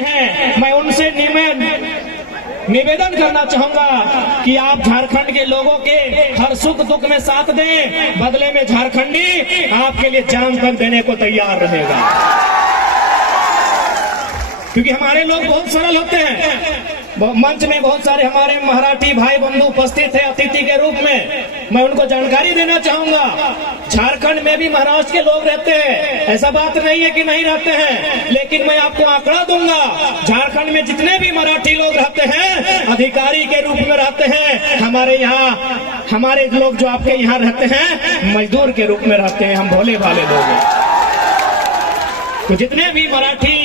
हैं, मैं उनसे निवेदन करना चाहूंगा कि आप झारखंड के लोगों के हर सुख दुख में साथ दें, बदले में झारखंडी आपके लिए जान तक देने को तैयार रहेगा। क्योंकि हमारे लोग बहुत सरल होते हैं। मंच में बहुत सारे हमारे मराठी भाई बंधु उपस्थित है अतिथि के रूप में, मैं उनको जानकारी देना चाहूंगा। झारखंड में भी महाराष्ट्र के लोग रहते हैं, ऐसा बात नहीं है कि नहीं रहते हैं, लेकिन मैं आपको आंकड़ा दूंगा। झारखंड में जितने भी मराठी लोग रहते हैं अधिकारी के रूप में रहते हैं। हमारे यहाँ हमारे लोग जो आपके यहाँ रहते हैं मजदूर के रूप में रहते हैं। हम भोले भाले लोग हैं। तो जितने भी मराठी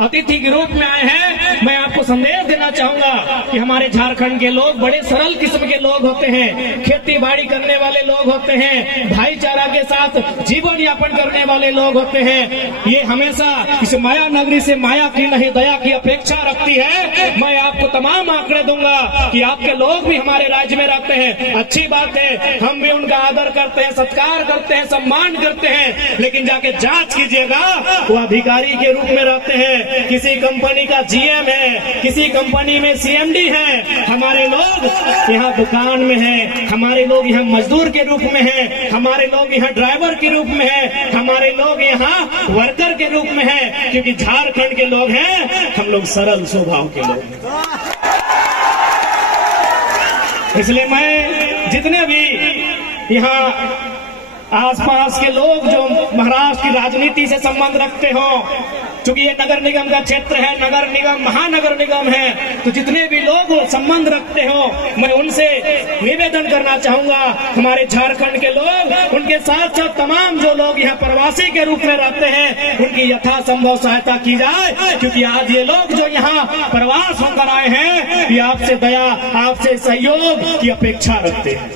अतिथि के रूप में आए हैं, मैं आपको संदेश देना चाहूंगा कि हमारे झारखंड के लोग बड़े सरल किस्म के लोग होते हैं, खेती बाड़ी करने वाले लोग होते हैं, भाईचारा के साथ जीवन यापन करने वाले लोग होते हैं। ये हमेशा इस माया नगरी से माया की नहीं दया की अपेक्षा रखती है। मैं आपको तमाम आंकड़े दूंगा कि आपके लोग भी हमारे राज्य में रहते हैं, अच्छी बात है, हम भी उनका आदर करते हैं, सत्कार करते हैं, सम्मान करते हैं, लेकिन जाके जांच कीजिएगा वो अधिकारी के रूप में रहते हैं, किसी कंपनी का जीएम है, किसी कंपनी में सीएमडी है। हमारे लोग यहाँ दुकान में हैं, हमारे लोग यहाँ मजदूर के रूप में हैं, हमारे लोग यहाँ ड्राइवर के रूप में हैं, हमारे लोग यहाँ वर्कर के रूप में हैं। क्योंकि झारखंड के लोग हैं, हम लोग सरल स्वभाव के लोग हैं। इसलिए मैं जितने भी यहाँ आसपास के लोग जो महाराष्ट्र की राजनीति से संबंध रखते हो, चूंकि ये नगर निगम का क्षेत्र है, नगर निगम महानगर निगम है, तो जितने भी लोग संबंध रखते हो मैं उनसे निवेदन करना चाहूंगा, हमारे झारखंड के लोग, उनके साथ साथ तमाम जो लोग यहाँ प्रवासी के रूप में रहते हैं, उनकी यथासंभव सहायता की जाए। क्योंकि आज ये लोग जो यहाँ प्रवास होकर आए हैं ये आपसे दया, आपसे सहयोग की अपेक्षा रखते हैं।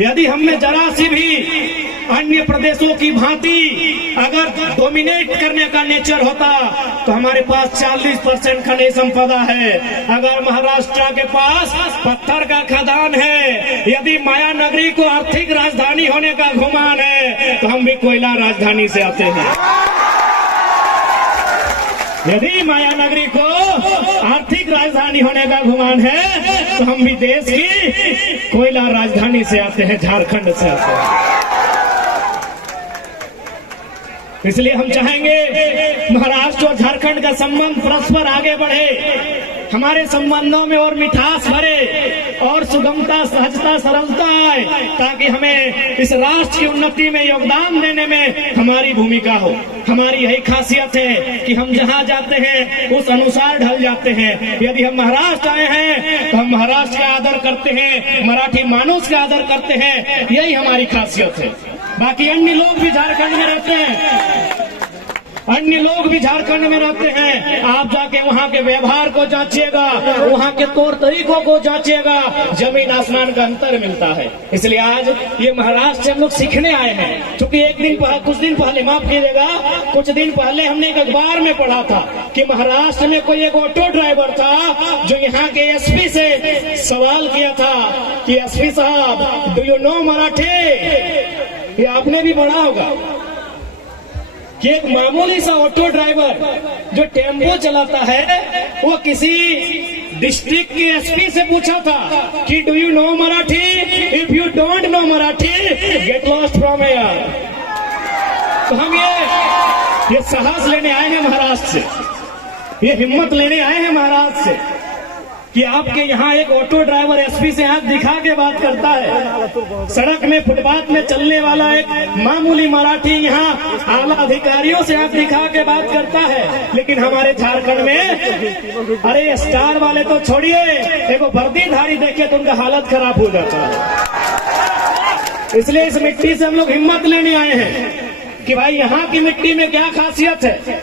यदि हमने जरा सी भी अन्य प्रदेशों की भांति अगर डोमिनेट करने का नेचर होता तो हमारे पास 40% खनिज संपदा है। अगर महाराष्ट्र के पास पत्थर का खदान है, यदि माया नगरी को आर्थिक राजधानी होने का गुमान है तो हम भी कोयला राजधानी से आते हैं। यदि माया नगरी को आर्थिक राजधानी होने का गुमान है तो हम भी देश की कोयला राजधानी से आते हैं, झारखंड से आते हैं। इसलिए हम चाहेंगे महाराष्ट्र और झारखंड का संबंध परस्पर आगे बढ़े, हमारे संबंधों में और मिठास भरे और सुगमता, सहजता, सरलता आए, ताकि हमें इस राष्ट्र की उन्नति में योगदान देने में हमारी भूमिका हो। हमारी यही खासियत है कि हम जहां जाते हैं उस अनुसार ढल जाते हैं। यदि हम महाराष्ट्र आए हैं तो हम महाराष्ट्र का आदर करते हैं, मराठी मानुष का आदर करते हैं, यही हमारी खासियत है। बाकी अन्य लोग भी झारखंड में रहते हैं, अन्य लोग भी झारखंड में रहते हैं, आप जाके वहाँ के व्यवहार को जांचिएगा, वहाँ के तौर तरीकों को जांचिएगा, जमीन आसमान का अंतर मिलता है। इसलिए आज ये महाराष्ट्र से हम लोग सीखने आए हैं। क्योंकि कुछ दिन पहले, माफ कीजिएगा, कुछ दिन पहले हमने एक अखबार में पढ़ा था कि महाराष्ट्र में कोई एक ऑटो ड्राइवर था जो यहाँ के एसपी से सवाल किया था कि एसपी साहब डू यू नो मराठी। ये आपने भी पढ़ा होगा कि एक मामूली सा ऑटो ड्राइवर जो टेम्पो चलाता है वो किसी डिस्ट्रिक्ट के एसपी से पूछा था कि do you know Marathi, if you don't know Marathi get lost from here. तो हम ये साहस लेने आए हैं महाराष्ट्र से, ये हिम्मत लेने आए हैं महाराष्ट्र से कि आपके यहाँ एक ऑटो ड्राइवर एसपी से आंख दिखा के बात करता है, सड़क में फुटपाथ में चलने वाला एक मामूली मराठी यहाँ आला अधिकारियों से आंख दिखा के बात करता है। लेकिन हमारे झारखंड में अरे स्टार वाले तो छोड़िए, एक वर्दीधारी देखे तो उनका हालत खराब हो जाता है। इसलिए इस मिट्टी से हम लोग हिम्मत लेने आए हैं कि भाई यहाँ की मिट्टी में क्या खासियत है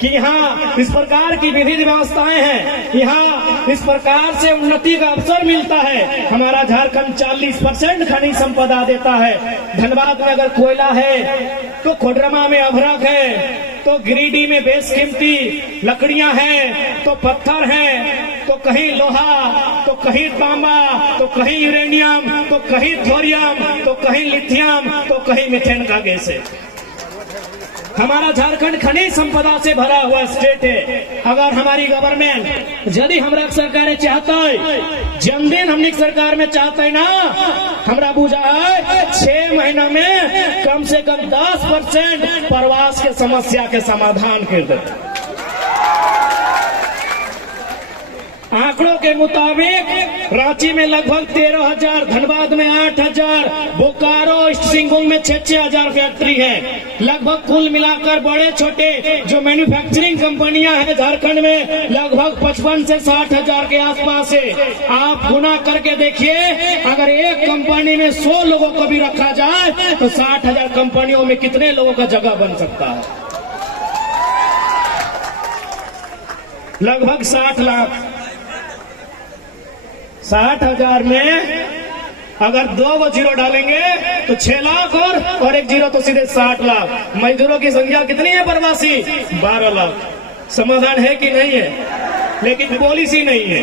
कि यहाँ इस प्रकार की विधि व्यवस्थाएं हैं, यहाँ इस प्रकार से उन्नति का अवसर मिलता है। हमारा झारखंड 40% खनिज संपदा देता है। धनबाद में अगर कोयला है तो खोडरमा में अभ्रक है, तो गिरिडीह में बेशकीमती लकड़ियां हैं, तो पत्थर हैं, तो कहीं लोहा, तो कहीं तांबा, तो कहीं यूरेनियम, तो कहीं थोरियम, तो कहीं लिथियम, तो कहीं मीथेन का गैस है। हमारा झारखंड खनिज संपदा से भरा हुआ स्टेट है। अगर हमारी गवर्नमेंट यदि हमरा सरकार चाहता है, जन्मदिन हमनी सरकार में चाहते है ना, हमरा बुझा है 6 महीना में कम से कम 10% प्रवास के समस्या के समाधान कर देते। आंकड़ों के मुताबिक रांची में लगभग 13,000, धनबाद में 8,000, बोकारो ईस्ट सिंहभूम में 6,000 फैक्ट्री है। लगभग कुल मिलाकर बड़े छोटे जो मैन्युफैक्चरिंग कंपनियां हैं झारखंड में लगभग 55 से 60,000 के आसपास है। आप गुना करके देखिए, अगर एक कंपनी में 100 लोगों को भी रखा जाए तो 60,000 कंपनियों में कितने लोगों का जगह बन सकता है? लगभग 60 लाख। 60,000 में अगर 2 जीरो डालेंगे तो 6 लाख और 1 जीरो तो सीधे 60 लाख। मजदूरों की संख्या कितनी है प्रवासी? 12 लाख। समाधान है कि नहीं है? लेकिन पॉलिसी नहीं है,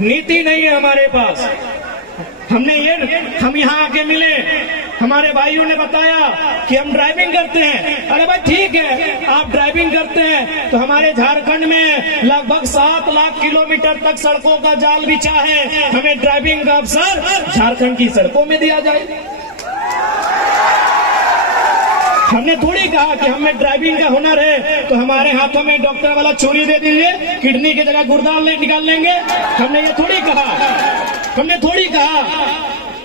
नीति नहीं है हमारे पास। हम यहाँ आके मिले, हमारे भाइयों ने बताया कि हम ड्राइविंग करते हैं। अरे भाई ठीक है, आप ड्राइविंग करते हैं तो हमारे झारखंड में लगभग 7 लाख किलोमीटर तक सड़कों का जाल बिछा है। हमें ड्राइविंग का अवसर झारखंड की सड़कों में दिया जाए। हमने थोड़ी कहा कि हमें ड्राइविंग का हुनर है तो हमारे हाथों में डॉक्टर वाला छुरी दे दीजिए, किडनी की जगह गुर्दा निकाल लेंगे। हमने ये थोड़ी कहा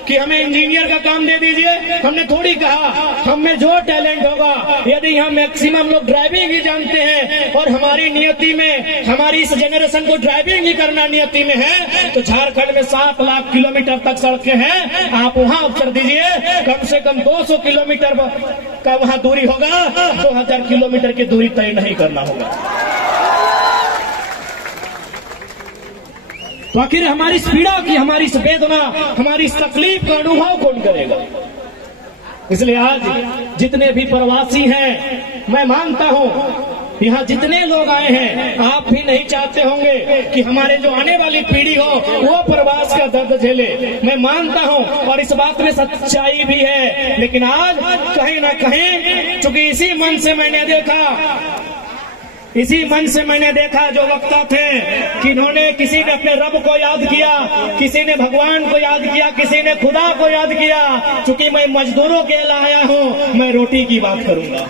कि हमें इंजीनियर का काम दे दीजिए। हमने थोड़ी कहा, हमें जो टैलेंट होगा, यदि हम मैक्सिमम लोग ड्राइविंग ही जानते हैं और हमारी नियति में, हमारी इस जनरेशन को ड्राइविंग ही करना नियति में है, तो झारखंड में 7 लाख किलोमीटर तक सड़कें हैं। आप वहां अवसर दीजिए, कम से कम 200 किलोमीटर का वहां दूरी होगा, 2000 किलोमीटर की दूरी तय नहीं करना होगा। तो आखिर हमारी इस पीड़ा की, हमारी इस वेदना, हमारी इस तकलीफ का अनुभव कौन करेगा? इसलिए आज जितने भी प्रवासी हैं, मैं मानता हूं यहाँ जितने लोग आए हैं, आप भी नहीं चाहते होंगे कि हमारे जो आने वाली पीढ़ी हो वो प्रवास का दर्द झेले। मैं मानता हूं और इस बात में सच्चाई भी है। लेकिन आज कहीं ना कहीं, चूंकि इसी मन से मैंने देखा जो वक्ता थे कि इन्होंने, किसी ने अपने रब को याद किया, किसी ने भगवान को याद किया, किसी ने खुदा को याद किया। चूंकि मैं मजदूरों के लिए आया हूं, मैं रोटी की बात करूंगा।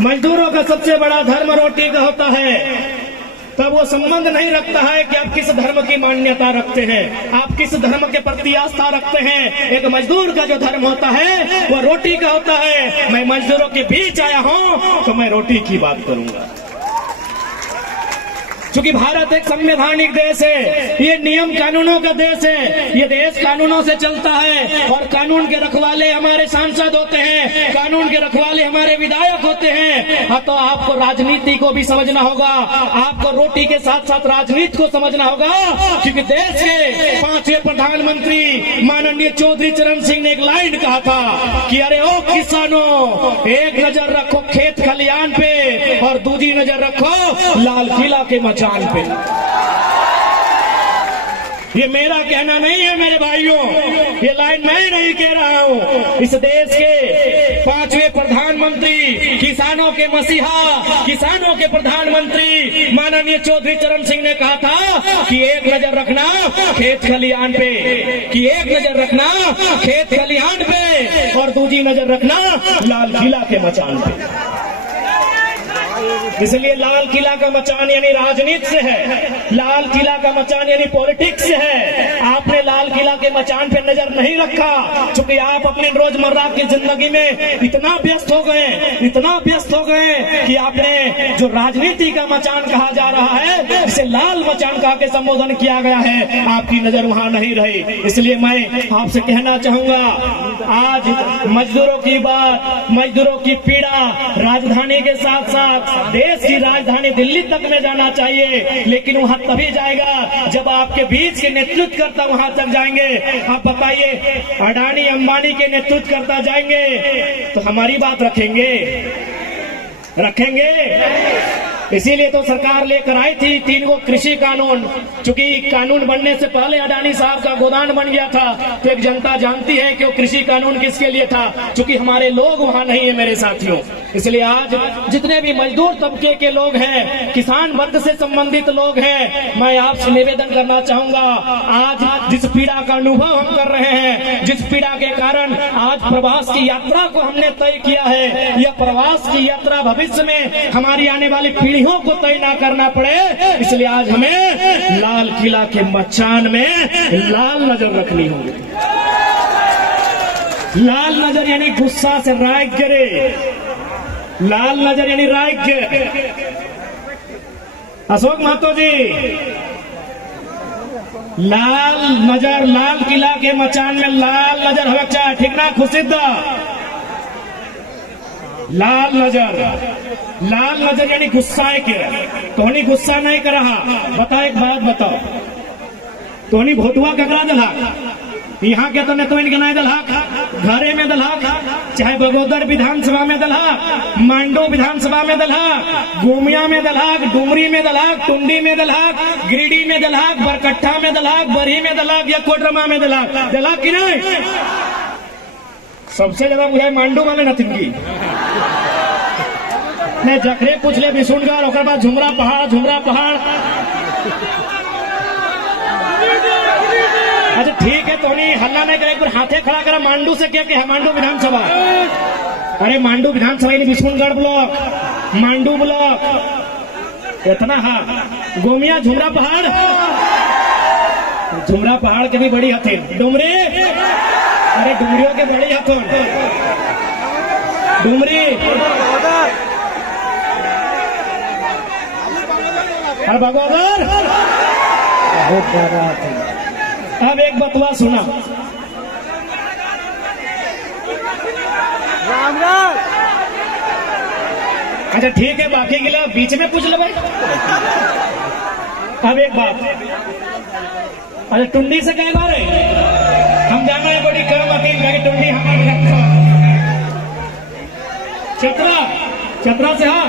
मजदूरों का सबसे बड़ा धर्म रोटी का होता है। तब वो संबंध नहीं रखता है कि आप किस धर्म की मान्यता रखते हैं, आप किस धर्म के प्रति आस्था रखते हैं। एक मजदूर का जो धर्म होता है वो रोटी का होता है। मैं मजदूरों के बीच आया हूं तो मैं रोटी की बात करूंगा। क्योंकि भारत एक संवैधानिक देश है, ये नियम कानूनों का देश है, ये देश कानूनों से चलता है और कानून के रखवाले हमारे सांसद होते हैं, कानून के रखवाले हमारे विधायक होते हैं। हाँ, तो आपको राजनीति को भी समझना होगा, आपको रोटी के साथ साथ राजनीति को समझना होगा। क्योंकि देश के 5वें प्रधानमंत्री माननीय चौधरी चरण सिंह ने एक लाइन कहा था कि अरे ओ किसानों, एक नजर रखो खेत खलियान पे और दूसरी नजर रखो लाल किला के मचान पे। ये मेरा कहना नहीं है मेरे भाइयों, ये लाइन मैं नहीं कह रहा हूं। इस देश के 5वें प्रधानमंत्री, किसानों के मसीहा, किसानों के प्रधानमंत्री माननीय चौधरी चरण सिंह ने कहा था कि एक नजर रखना खेत खलियान पे, कि एक नजर रखना खेत खलियान पे और दूसरी नजर रखना लाल किला के मचान पे। इसलिए लाल किला का मचान यानी राजनीति से है, लाल किला का मचान यानी पॉलिटिक्स से है। आपने लाल किला के मचान पे नजर नहीं रखा, क्योंकि आप अपने रोजमर्रा की जिंदगी में इतना व्यस्त हो गए कि आपने जो राजनीति का मचान कहा जा रहा है, जिसे लाल मचान कहा के संबोधन किया गया है, आपकी नजर वहां नहीं रही। इसलिए मैं आपसे कहना चाहूंगा, आज मजदूरों की बात, मजदूरों की पीड़ा राजधानी के साथ साथ देश की राजधानी दिल्ली तक में जाना चाहिए। लेकिन वहां तभी जाएगा जब आपके बीच के नेतृत्वकर्ता वहां तक जाएंगे। आप बताइए, अडानी अंबानी के नेतृत्वकर्ता जाएंगे तो हमारी बात रखेंगे? इसीलिए तो सरकार लेकर आई थी 3 गो कृषि कानून। चूंकि कानून बनने से पहले अडानी साहब का गोदान बन गया था, तो एक जनता जानती है कि वो कृषि कानून किसके लिए था। चूंकि हमारे लोग वहां नहीं है मेरे साथियों, इसलिए आज जितने भी मजदूर तबके के लोग हैं, किसान वर्ग से संबंधित लोग हैं, मैं आपसे निवेदन करना चाहूंगा, आज जिस पीड़ा का अनुभव हम कर रहे हैं, जिस पीड़ा के कारण आज प्रवास की यात्रा को हमने तय किया है, यह प्रवास की यात्रा भविष्य में हमारी आने वाली पीढ़ियों को तय ना करना पड़े, इसलिए आज हमें लाल किला के मचान में लाल नजर रखनी होगी। लाल नजर यानी गुस्सा से राग करे, लाल नजर यानी राग। अशोक महतो जी, लाल नजर, लाल किला के मचान में लाल नजर हवा, ठीक ना खुशिदा? लाल नजर यानी गुस्सा के तोहनी गुस्सा नहीं कर रहा। बता एक बात बताओ, तोहनी भोटुआ ककरा दलहक? यहाँ के तो ने तो इनके नहीं दलहक, घरे में दलहक, चाहे बगोदर विधानसभा में दलहक, मांडो विधानसभा में दलहक, गोमिया में दलहक, डुमरी में दलहक, टुंडी में दलहक, गिरिडीह में दलहक, बरकट्ठा में दलहक, बरही में दलहक या कोडरमा में दलहक की नहीं? सबसे ज्यादा मुझे मांडू वाले नथिंगी ने जखरे पूछ ले बिशुनगढ़, और बाद झुमरा पहाड़। अच्छा ठीक है, तो नहीं हल्ला नहीं करे, एक बार हाथे खड़ा करा मांडू से क्या है? मांडू विधानसभा, अरे मांडू विधानसभा यानी बिशुनगढ़ ब्लॉक, मांडू ब्लॉक इतना। हाँ, गोमिया झुमरा पहाड़ के भी बड़ी हथिन, डुमरी, अरे डुमरियों के बड़ी हथुन, डुमरी और बगोदर बहुत ज्यादा हथिन। अब एक बतवा सुना, अच्छा ठीक है, बाकी गिला बीच में पूछ लो भाई। अब एक बात, अच्छा टुंडी से कह बारे हम जाना है, बड़ी कम आती टुंडी हमारे चतरा से। हाँ